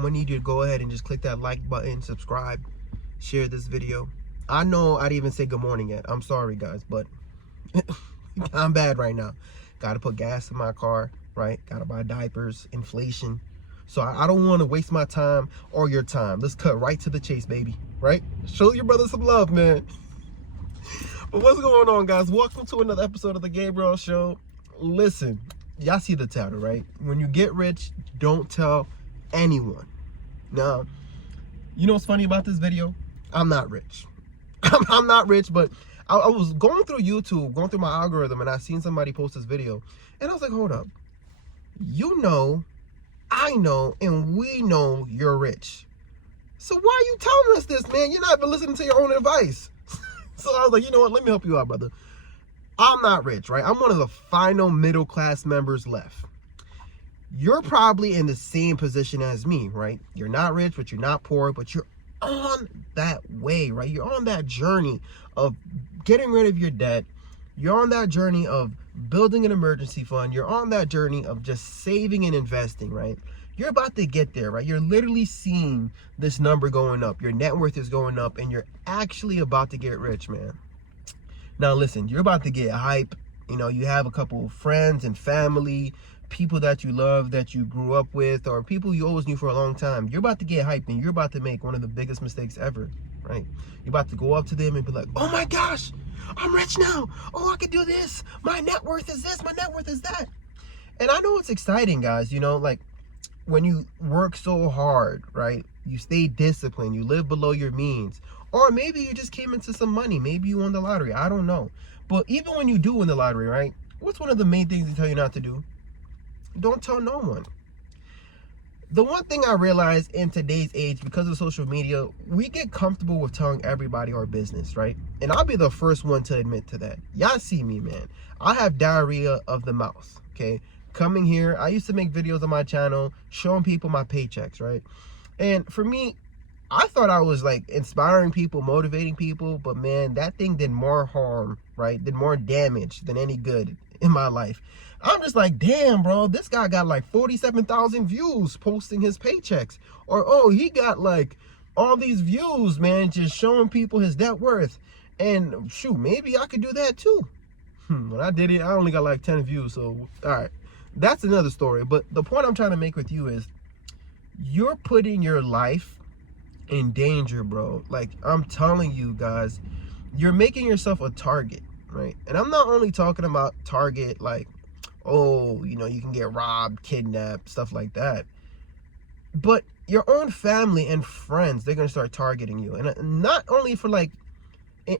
I'm gonna need you to go ahead and just click that like button, subscribe, share this video. I know I didn't even say good morning yet. I'm sorry, guys, but I'm bad right now. Got to put gas in my car, right? Got to buy diapers, inflation. So I don't want to waste my time or your time. Let's cut right to the chase, baby, right? Show your brother some love, man. But what's going on, guys? Welcome to another episode of the Gabriel Show. Listen, y'all see the title, right? When you get rich, don't tell anyone. Now, you know what's funny about this video? I'm not rich. I'm not rich, but I was going through YouTube, going through my algorithm, and I seen somebody post this video, and I was like, hold up. You know, I know, and we know you're rich. So why are you telling us this, man? You're not even listening to your own advice. So I was like, you know what? Let me help you out, brother. I'm not rich, right? I'm one of the final middle class members left. You're probably in the same position as me, right? You're not rich, but you're not poor, but you're on that way, right? You're on that journey of getting rid of your debt. You're on that journey of building an emergency fund. You're on that journey of just saving and investing, right? You're about to get there, right? You're literally seeing this number going up. Your net worth is going up, and you're actually about to get rich, man. Now, listen, you're about to get hype. You know, you have a couple of friends and family, people that you love, that you grew up with, or people you always knew for a long time. You're about to get hyped, and you're about to make one of the biggest mistakes ever, right? You're about to go up to them and be like, oh my gosh, I'm rich now. Oh, I can do this. My net worth is this. My net worth is that. And I know it's exciting, guys. You know, like when you work so hard, right? You stay disciplined. You live below your means. Or maybe you just came into some money. Maybe you won the lottery. I don't know. But even when you do win the lottery, right? What's one of the main things they tell you not to do? Don't tell no one. The one thing I realized in today's age, because of social media, we get comfortable with telling everybody our business, right? And I'll be the first one to admit to that. Y'all see me, man. I have diarrhea of the mouth, okay? Coming here, I used to make videos on my channel showing people my paychecks, right? And for me, I thought I was like inspiring people, motivating people, but man, that thing did more harm, right? Did more damage than any good in my life. I'm just like, damn, bro, this guy got like 47,000 views posting his paychecks. Or, oh, he got like all these views, man, just showing people his net worth. And shoot, maybe I could do that too. When I did it, I only got like 10 views. So, all right, that's another story. But the point I'm trying to make with you is you're putting your life in danger, bro. Like, I'm telling you guys, you're making yourself a target, right? And I'm not only talking about target like, oh, you know, you can get robbed, kidnapped, stuff like that. But your own family and friends, they're going to start targeting you. And not only for like,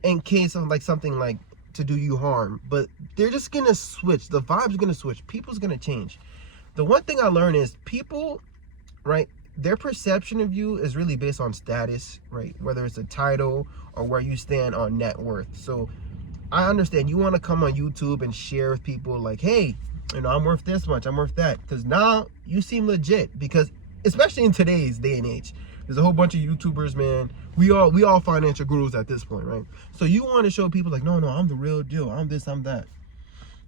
in case of like something like to do you harm, but they're just going to switch. The vibe's going to switch. People's going to change. The one thing I learned is people, right, their perception of you is really based on status, right? Whether it's a title or where you stand on net worth. So I understand you want to come on YouTube and share with people like, hey, you know, I'm worth this much, I'm worth that. Because now you seem legit. Because especially in today's day and age, there's a whole bunch of YouTubers, man. We all financial gurus at this point, right? So you want to show people like, no, I'm the real deal. I'm this, I'm that.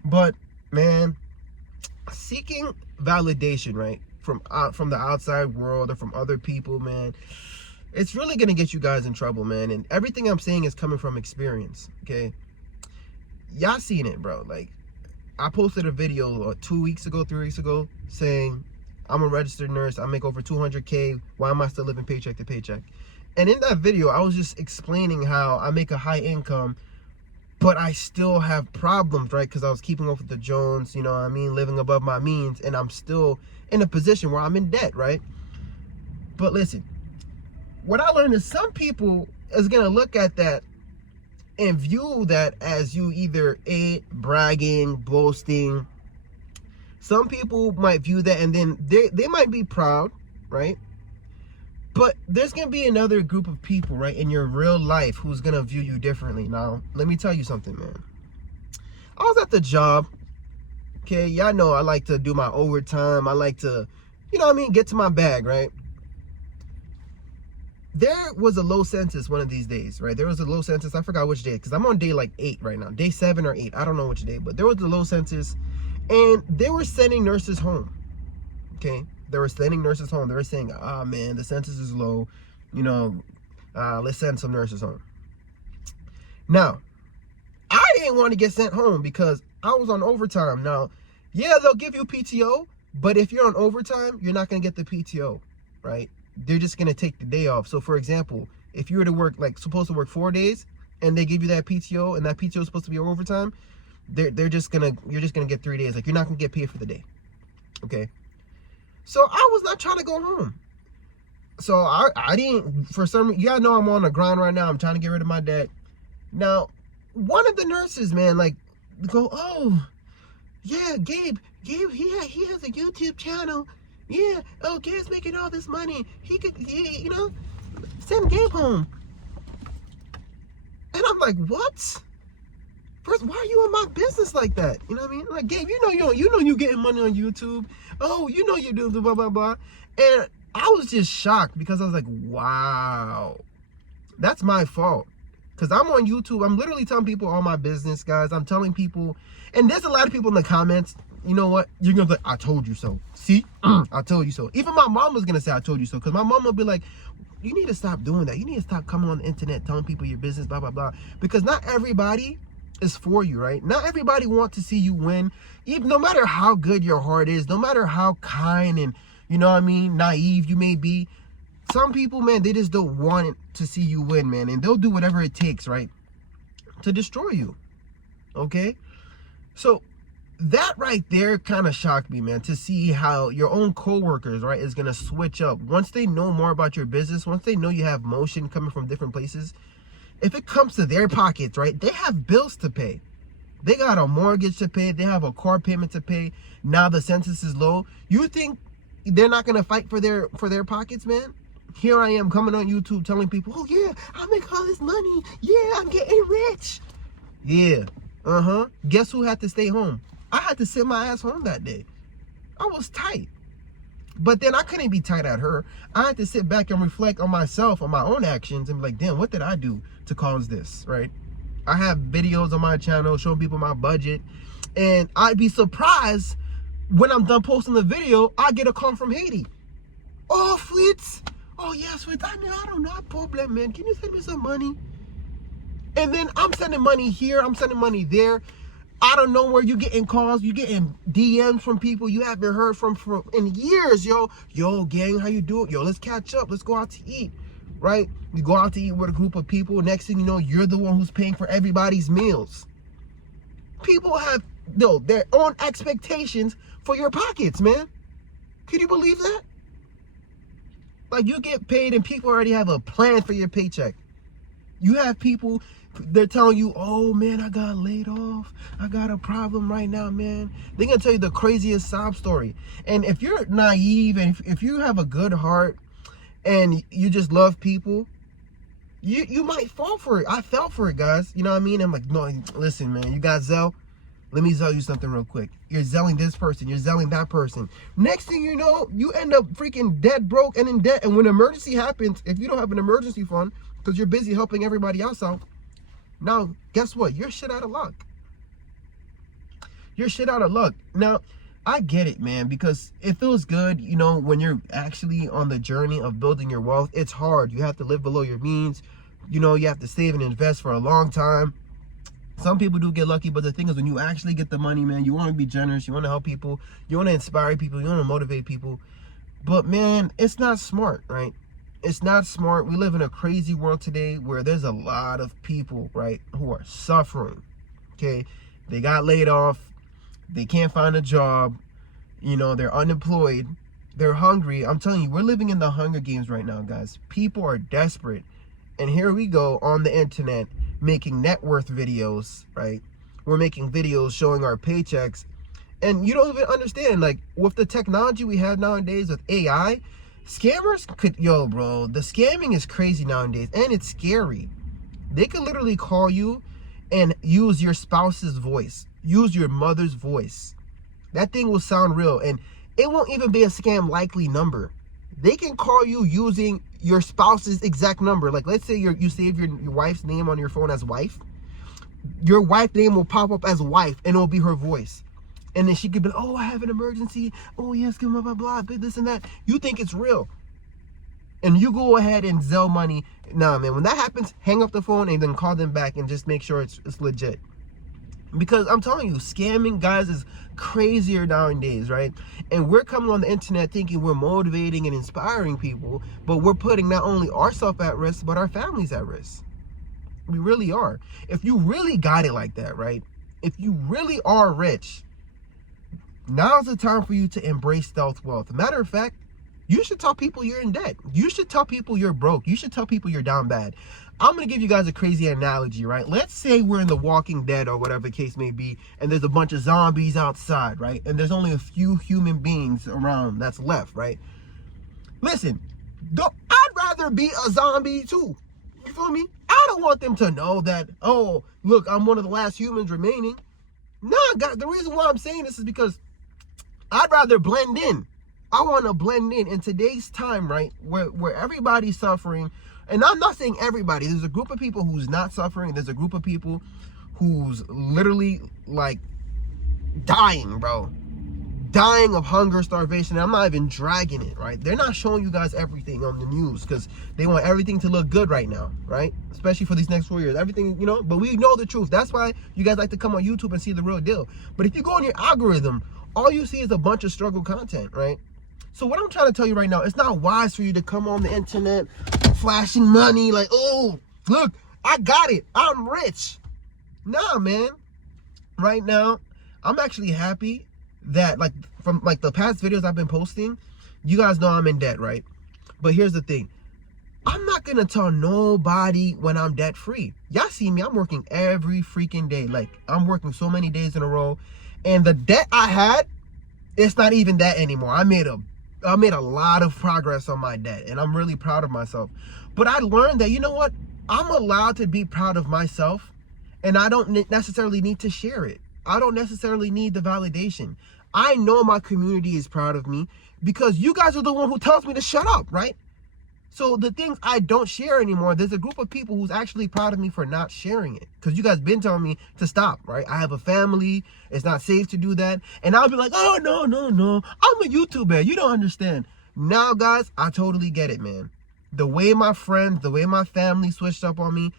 But man, seeking validation, right, from the outside world or from other people, man, it's really gonna get you guys in trouble, man. And everything I'm saying is coming from experience, okay? Y'all seen it, bro. Like, I posted a video 2 weeks ago, 3 weeks ago, saying I'm a registered nurse, I make over 200K, why am I still living paycheck to paycheck? And in that video, I was just explaining how I make a high income, but I still have problems, right? Because I was keeping up with the Jones, you know what I mean, living above my means, and I'm still in a position where I'm in debt, right? But listen, what I learned is some people is going to look at that and view that as you either bragging, boasting. Some people might view that and then they might be proud, right? But there's going to be another group of people, right, in your real life who's going to view you differently. Now, let me tell you something, man. I was at the job, okay? Y'all know I like to do my overtime. I like to, you know what I mean, get to my bag, right? There was a low census one of these days, right? There was a low census. I forgot which day, because I'm on day like 8 right now. Day 7 or 8. I don't know which day, but there was a low census. And they were sending nurses home, okay? They were sending nurses home. They were saying, "Ah, man, the census is low. You know, let's send some nurses home." Now, I didn't want to get sent home because I was on overtime. Now, yeah, they'll give you PTO, but if you're on overtime, you're not going to get the PTO, right? They're just going to take the day off. So, for example, if you were to work, like, supposed to work 4 days, and they give you that PTO, and that PTO is supposed to be overtime, you're just gonna get 3 days. Like, you're not gonna get paid for the day. Okay. So I was not trying to go home. So I didn't, for some, y'all know I'm on the grind right now. I'm trying to get rid of my debt. Now, one of the nurses, man, like, go, "Oh, yeah, Gabe, he has a YouTube channel. Yeah, oh, Gabe's making all this money. He could, you know, send Gabe home." And I'm like, what? First, why are you in my business like that? You know what I mean? Like, Gabe, you know you getting money on YouTube. Oh, you know you do the blah, blah, blah. And I was just shocked because I was like, wow, that's my fault. Because I'm on YouTube. I'm literally telling people all my business, guys. I'm telling people, and there's a lot of people in the comments, you know what? You're going to be like, "I told you so." See? I told you so. Even my mom was going to say, "I told you so." Because my mom would be like, "You need to stop doing that. You need to stop coming on the internet telling people your business, blah, blah, blah." Because not everybody is for you, right? Not everybody wants to see you win. Even no matter how good your heart is, no matter how kind and, you know what I mean, naive you may be, some people, man, they just don't want to see you win, man. And they'll do whatever it takes, right, to destroy you. Okay? So that right there kind of shocked me, man, to see how your own coworkers, right, is going to switch up. Once they know more about your business, once they know you have motion coming from different places, if it comes to their pockets, right, they have bills to pay. They got a mortgage to pay. They have a car payment to pay. Now the census is low. You think they're not going to fight for their pockets, man? Here I am coming on YouTube telling people, "Oh, yeah, I make all this money. Yeah, I'm getting rich." Yeah. Guess who had to stay home? I had to sit my ass home that day. I was tight. But then I couldn't be tight at her. I had to sit back and reflect on myself, on my own actions, and be like, damn, what did I do to cause this, right? I have videos on my channel showing people my budget, and I'd be surprised when I'm done posting the video, I get a call from Haiti. "Oh, Fritz. Oh, yes, Fritz. I don't know. No problem, man. Can you send me some money?" And then I'm sending money here. I'm sending money there. I don't know where you getting calls. You getting DMs from people you haven't heard from in years, yo. "Yo, gang, how you doing? Yo, let's catch up. Let's go out to eat," right? You go out to eat with a group of people. Next thing you know, you're the one who's paying for everybody's meals. People have, their own expectations for your pockets, man. Can you believe that? Like, you get paid and people already have a plan for your paycheck. You have people, they're telling you, "Oh, man, I got laid off. I got a problem right now, man." They're going to tell you the craziest sob story. And if you're naive and if you have a good heart and you just love people, you might fall for it. I fell for it, guys. You know what I mean? I'm like, "No, listen, man, you got Zelle? Let me Zelle you something real quick. You're Zelling this person. You're Zelling that person." Next thing you know, you end up freaking dead broke and in debt. And when an emergency happens, if you don't have an emergency fund because you're busy helping everybody else out, now, guess what? You're shit out of luck. You're shit out of luck. Now, I get it, man, because it feels good, you know, when you're actually on the journey of building your wealth. It's hard. You have to live below your means. You know, you have to save and invest for a long time. Some people do get lucky, but the thing is, when you actually get the money, man, you want to be generous. You want to help people. You want to inspire people. You want to motivate people. But, man, it's not smart, right? It's not smart. We live in a crazy world today where there's a lot of people, right, who are suffering, okay? They got laid off. They can't find a job. You know, they're unemployed. They're hungry. I'm telling you, we're living in the Hunger Games right now, guys. People are desperate. And here we go on the internet making net worth videos, right? We're making videos showing our paychecks. And you don't even understand, like, with the technology we have nowadays with AI, scammers could, bro, the scamming is crazy nowadays, and it's scary. They could literally call you and use your spouse's voice, use your mother's voice. That thing will sound real, and it won't even be a scam likely number. They can call you using your spouse's exact number. Like, let's say you save your wife's name on your phone as wife. Your wife's name will pop up as wife, and it'll be her voice. And then she could be like, oh, I have an emergency. Oh, yes, blah, blah, blah, this and that. You think it's real. And you go ahead and Zelle money. Nah, man, when that happens, hang up the phone and then call them back and just make sure it's legit. Because I'm telling you, scamming, guys, is crazier nowadays, right? And we're coming on the internet thinking we're motivating and inspiring people, but we're putting not only ourselves at risk, but our families at risk. We really are. If you really got it like that, right? If you really are rich, now's the time for you to embrace stealth wealth. Matter of fact, you should tell people you're in debt. You should tell people you're broke. You should tell people you're down bad. I'm going to give you guys a crazy analogy, right? Let's say we're in The Walking Dead or whatever the case may be, and there's a bunch of zombies outside, right? And there's only a few human beings around that's left, right? Listen, I'd rather be a zombie too. You feel me? I don't want them to know that, oh, look, I'm one of the last humans remaining. Nah, God, the reason why I'm saying this is because I'd rather blend in. I want to blend in today's time, right, where everybody's suffering. And I'm not saying everybody. There's a group of people who's not suffering. There's a group of people who's literally, like, dying, bro. Dying of hunger, starvation. I'm not even dragging it, right? They're not showing you guys everything on the news because they want everything to look good right now, right? Especially for these next 4 years. Everything, you know, but we know the truth. That's why you guys like to come on YouTube and see the real deal. But if you go on your algorithm, all you see is a bunch of struggle content, right? So what I'm trying to tell you right now, it's not wise for you to come on the internet flashing money like, oh, look, I got it. I'm rich. Nah, man. Right now, I'm actually happy that, like, from like the past videos I've been posting, you guys know I'm in debt, right? But here's the thing. I'm not going to tell nobody when I'm debt free. Y'all see me, I'm working every freaking day. Like, I'm working so many days in a row. And the debt I had, it's not even that anymore. I made a lot of progress on my debt, and I'm really proud of myself. But I learned that, you know what? I'm allowed to be proud of myself, and I don't necessarily need to share it. I don't necessarily need the validation. I know my community is proud of me because you guys are the one who tells me to shut up, right? So the things I don't share anymore, there's a group of people who's actually proud of me for not sharing it. Because you guys been telling me to stop, right? I have a family. It's not safe to do that. And I'll be like, oh, no. I'm a YouTuber. You don't understand. Now, guys, I totally get it, man. The way my friends, the way my family switched up on me,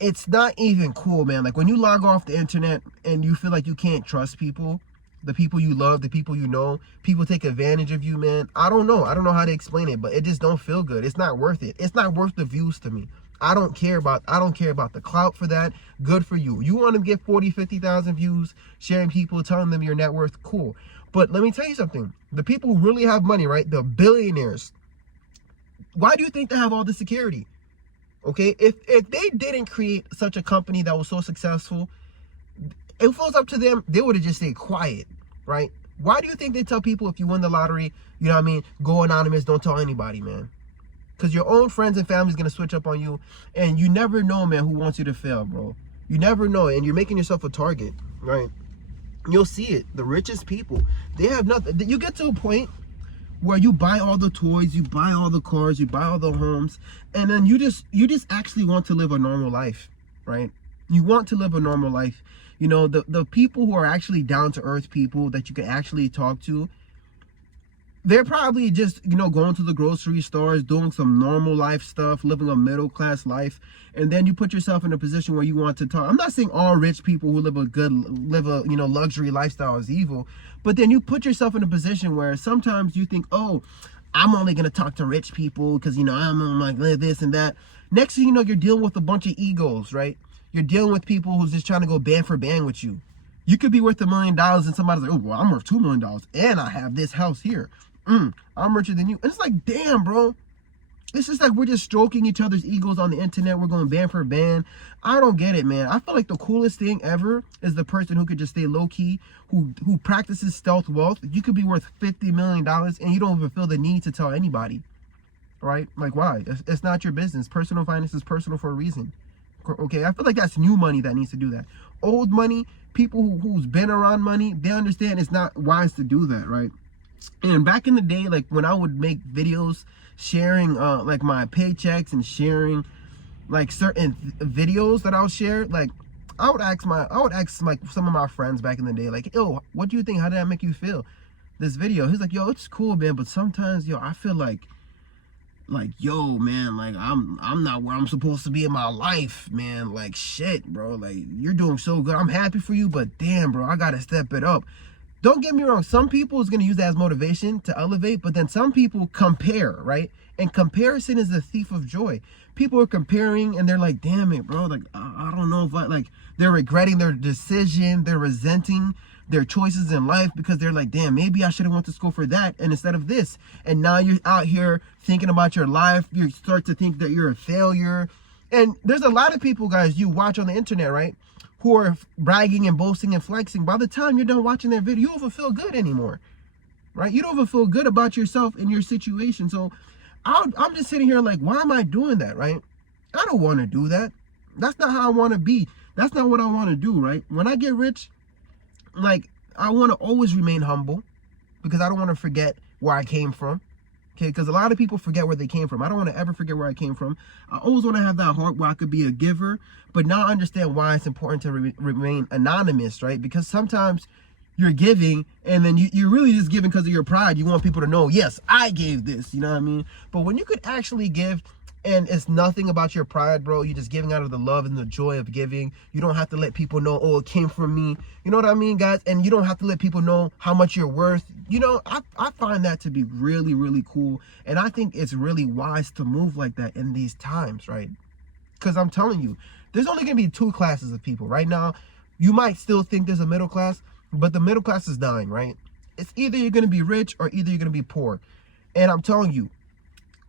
it's not even cool, man. Like, when you log off the internet and you feel like you can't trust people, the people you love, the people you know, people take advantage of you, man. I don't know how to explain it, but it just don't feel good. It's not worth it. It's not worth the views to me. I don't care about the clout for that. Good for you. You want to get 40, 50,000 views, sharing people, telling them your net worth, cool. But let me tell you something. The people who really have money, right? The billionaires. Why do you think they have all the security? Okay, if they didn't create such a company that was so successful, if it was up to them, they would have just stayed quiet, right? Why do you think they tell people if you win the lottery, you know what I mean, go anonymous, don't tell anybody, man? Because your own friends and family is going to switch up on you, and you never know, man, who wants you to fail, bro. You never know, and you're making yourself a target, right? You'll see it. The richest people, they have nothing. You get to a point where you buy all the toys, you buy all the cars, you buy all the homes, and then you just actually want to live a normal life, right? You want to live a normal life. You know, the people who are actually down to earth people that you can actually talk to, they're probably just, you know, going to the grocery stores, doing some normal life stuff, living a middle class life. And then you put yourself in a position where you want to talk. I'm not saying all rich people who live a you know, luxury lifestyle is evil, but then you put yourself in a position where sometimes you think, oh, I'm only going to talk to rich people because, you know, I'm like this and that. Next thing you know, you're dealing with a bunch of egos, right? You're dealing with people who's just trying to go band for band with you. You could be worth $1 million and somebody's like, oh, well, I'm worth $2 million and I have this house here. I'm richer than you. And it's like, damn, bro. It's just like we're just stroking each other's egos on the internet. We're going band for band. I don't get it, man. I feel like the coolest thing ever is the person who could just stay low-key, who practices stealth wealth. You could be worth $50 million and you don't even feel the need to tell anybody, right? Like, why? It's not your business. Personal finance is personal for a reason. Okay, I feel like that's new money that needs to do that. Old money, people who's been around money, they understand it's not wise to do that, right? And back in the day, like when I would make videos sharing like my paychecks and sharing like certain videos that I'll share, like I would ask like some of my friends back in the day, like, yo, what do you think? How did that make you feel? This video. He's like, yo, it's cool, man, but sometimes, yo, I feel like, yo, man, like I'm not where I'm supposed to be in my life, man. Like, shit, bro. Like, you're doing so good. I'm happy for you, but damn, bro, I gotta step it up. Don't get me wrong. Some people is gonna use that as motivation to elevate, but then some people compare, right? And comparison is the thief of joy. People are comparing, and they're like, damn it, bro. Like, I don't know if they're regretting their decision. They're resenting their choices in life because they're like, damn, maybe I should have went to school for that and instead of this. And now you're out here thinking about your life. You start to think that you're a failure. And there's a lot of people, guys, you watch on the internet, right, who are bragging and boasting and flexing. By the time you're done watching their video, you don't even feel good anymore, right? You don't even feel good about yourself and your situation. So I'm just sitting here like, why am I doing that, right? I don't want to do that. That's not how I want to be. That's not what I want to do, right? When I get rich, like, I want to always remain humble because I don't want to forget where I came from. Okay, because a lot of people forget where they came from. I don't want to ever forget where I came from. I always want to have that heart where I could be a giver, but now I understand why it's important to remain anonymous, right? Because sometimes you're giving and then you're really just giving because of your pride. You want people to know, yes, I gave this, you know what I mean? But when you could actually give and it's nothing about your pride, bro, you're just giving out of the love and the joy of giving. You don't have to let people know, oh, it came from me. You know what I mean, guys? And you don't have to let people know how much you're worth. You know, I find that to be really, really cool. And I think it's really wise to move like that in these times, right? Because I'm telling you, there's only going to be two classes of people. Right now, you might still think there's a middle class, but the middle class is dying, right? It's either you're going to be rich or either you're going to be poor. And I'm telling you,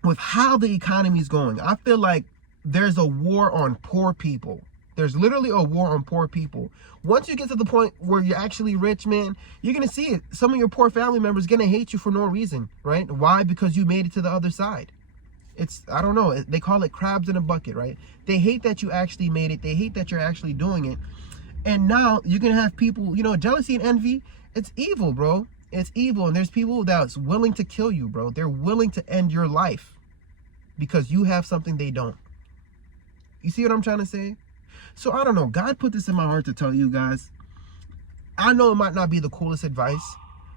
with how the economy is going, I feel like there's a war on poor people. There's literally a war on poor people. Once you get to the point where you're actually rich, man, you're going to see it. Some of your poor family members going to hate you for no reason, right? Why? Because you made it to the other side. It's, I don't know, they call it crabs in a bucket, right? They hate that you actually made it. They hate that you're actually doing it. And now you're going to have people, you know, jealousy and envy, it's evil, bro. It's evil, and there's people that's willing to kill you, bro. They're willing to end your life because you have something they don't. You see what I'm trying to say? So I don't know. God put this in my heart to tell you guys. I know it might not be the coolest advice,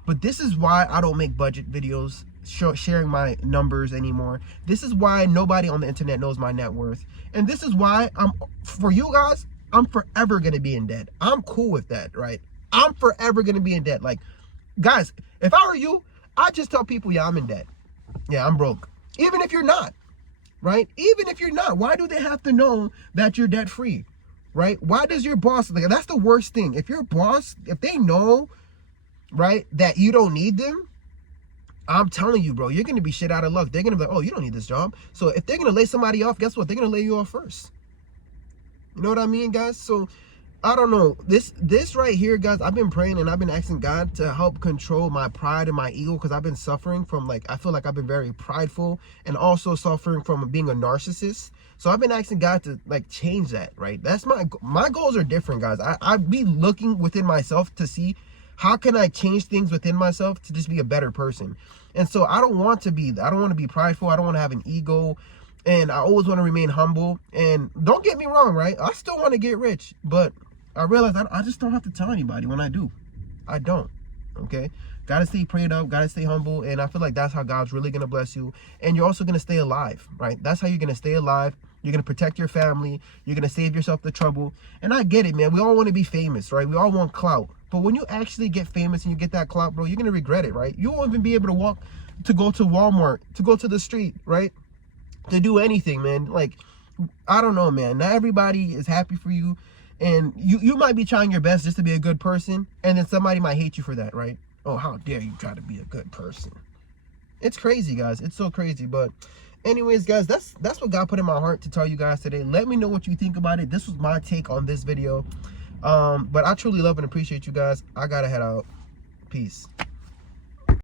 but this is why I don't make budget videos sharing my numbers anymore. This is why nobody on the internet knows my net worth. And this is why for you guys, I'm forever going to be in debt. I'm cool with that, right? I'm forever going to be in debt. Like, guys, if I were you, I'd just tell people, yeah, I'm in debt. Yeah, I'm broke. Even if you're not, right? Even if you're not, why do they have to know that you're debt free, right? Why does your boss, like, that's the worst thing. If your boss, if they know, right, that you don't need them, I'm telling you, bro, you're going to be shit out of luck. They're going to be like, oh, you don't need this job. So if they're going to lay somebody off, guess what? They're going to lay you off first. You know what I mean, guys? So I don't know. This right here, guys, I've been praying and I've been asking God to help control my pride and my ego because I've been suffering from, like, I feel like I've been very prideful and also suffering from being a narcissist. So I've been asking God to, like, change that, right? That's my goals are different, guys. I be looking within myself to see how can I change things within myself to just be a better person. And so I don't want to be prideful. I don't want to have an ego. And I always want to remain humble. And don't get me wrong, right? I still want to get rich, but I realize I just don't have to tell anybody when I do. I don't, okay? Gotta stay prayed up, gotta stay humble, and I feel like that's how God's really gonna bless you. And you're also gonna stay alive, right? That's how you're gonna stay alive. You're gonna protect your family. You're gonna save yourself the trouble. And I get it, man. We all want to be famous, right? We all want clout. But when you actually get famous and you get that clout, bro, you're gonna regret it, right? You won't even be able to walk, to go to Walmart, to go to the street, right? To do anything, man. Like, I don't know, man. Not everybody is happy for you. And you might be trying your best just to be a good person, and then somebody might hate you for that, right? Oh, how dare you try to be a good person. It's crazy, guys. It's so crazy. But anyways, guys, that's what God put in my heart to tell you guys today. Let me know what you think about it. This was my take on this video. But I truly love and appreciate you guys. I gotta head out. Peace.